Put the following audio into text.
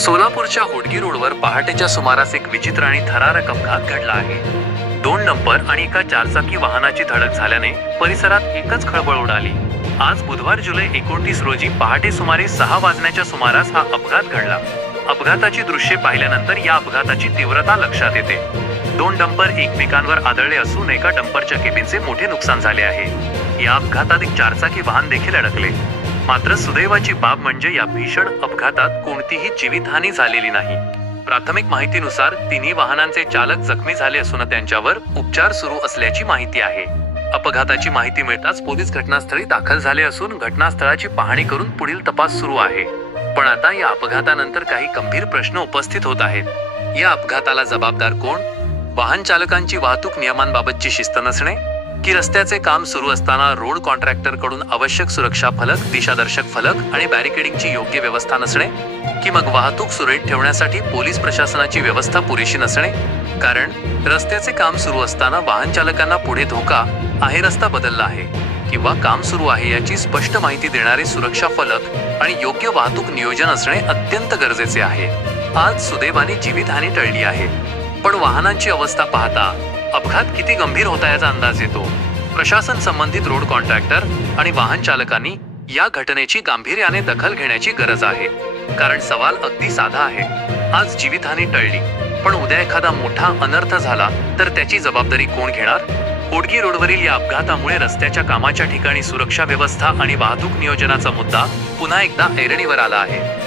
सोलापूरच्या होडगी रोडवर पहाटेच्या सुमारास एक विचित्र आणि थरारक अपघात घडला आहे. 2 डंपर आणि एका चारचाकी वाहनाची धडक झाल्याने परिसरात एकच खळबळ उडाली. आज बुधवार जुलै 29 रोजी पहाटे सुमारे 6 वाजण्याच्या सुमारास हा अपघात घडला. अपघाताची दृश्ये पाहिल्यानंतर या अपघाताची तीव्रता लक्षात येते. 2 डंपर एकमेकांवर आदळले असून एका डंपरच्या केबिनचे मोठे नुकसान झाले आहे. या अपघातात एक चारचाकी वाहन देखील अडकले. मात्र सुदैवाची बाब म्हणजे या भीषण अपघातात कोणतीही जीवितहानी झालेली नाही. प्राथमिक माहितीनुसार तिन्ही वाहनांचे चालक जखमी झाले असून त्यांच्यावर उपचार सुरू असल्याची माहिती आहे. अपघाताची माहिती मिळताच पोलीस घटनास्थळी दाखल झाले असून घटनास्थळाची पाहणी करून पुढील तपास सुरू आहे. पण आता या अपघातानंतर काही गंभीर प्रश्न उपस्थित होत आहेत. या अपघाताला जबाबदार कोण? वाहन चालकांची वाहतूक नियमांबाबतची शिस्त नसणे, की रस्त्याचे काम सुरू असताना रोड कॉन्ट्रॅक्टर कडून आवश्यक सुरक्षा फलक, दिशादर्शक फलक आणि बॅरिकेडिंगची योग्य व्यवस्था नसणे, की मग वाहतूक सुरळीत ठेवण्यासाठी पोलीस प्रशासनाची व्यवस्था पुरेशी नसणे? कारण रस्त्याचे काम सुरू असताना वाहन चालकांना पुढे धोका आहे, रस्ता बदलला आहे किंवा काम सुरू आहे याची स्पष्ट माहिती देणारे सुरक्षा फलक आणि योग्य वाहतूक नियोजन असणे अत्यंत गरजेचे आहे. आज सुदैवाने जीवितहानी टळली आहे, पण वाहनांची अवस्था पाहता अपघात किती गंभीर होता याचा अंदाज येतो. प्रशासन, संबंधित रोड कॉन्ट्रॅक्टर आणि वाहन चालकांनी या घटनेची गांभीर्याने दखल घेण्याची गरज आहे. कारण सवाल अगदी साधा आहे. आज जीवितहानी टळली, पण उद्या एखादा मोठा अनर्थ झाला तर त्याची जबाबदारी कोण घेणार? होडगी रोडवरील या अपघातामुळे रस्त्याच्या कामाच्या ठिकाणी सुरक्षा व्यवस्था आणि वाहतूक नियोजनाचा मुद्दा पुन्हा एकदा ऐरणीवर आला आहे.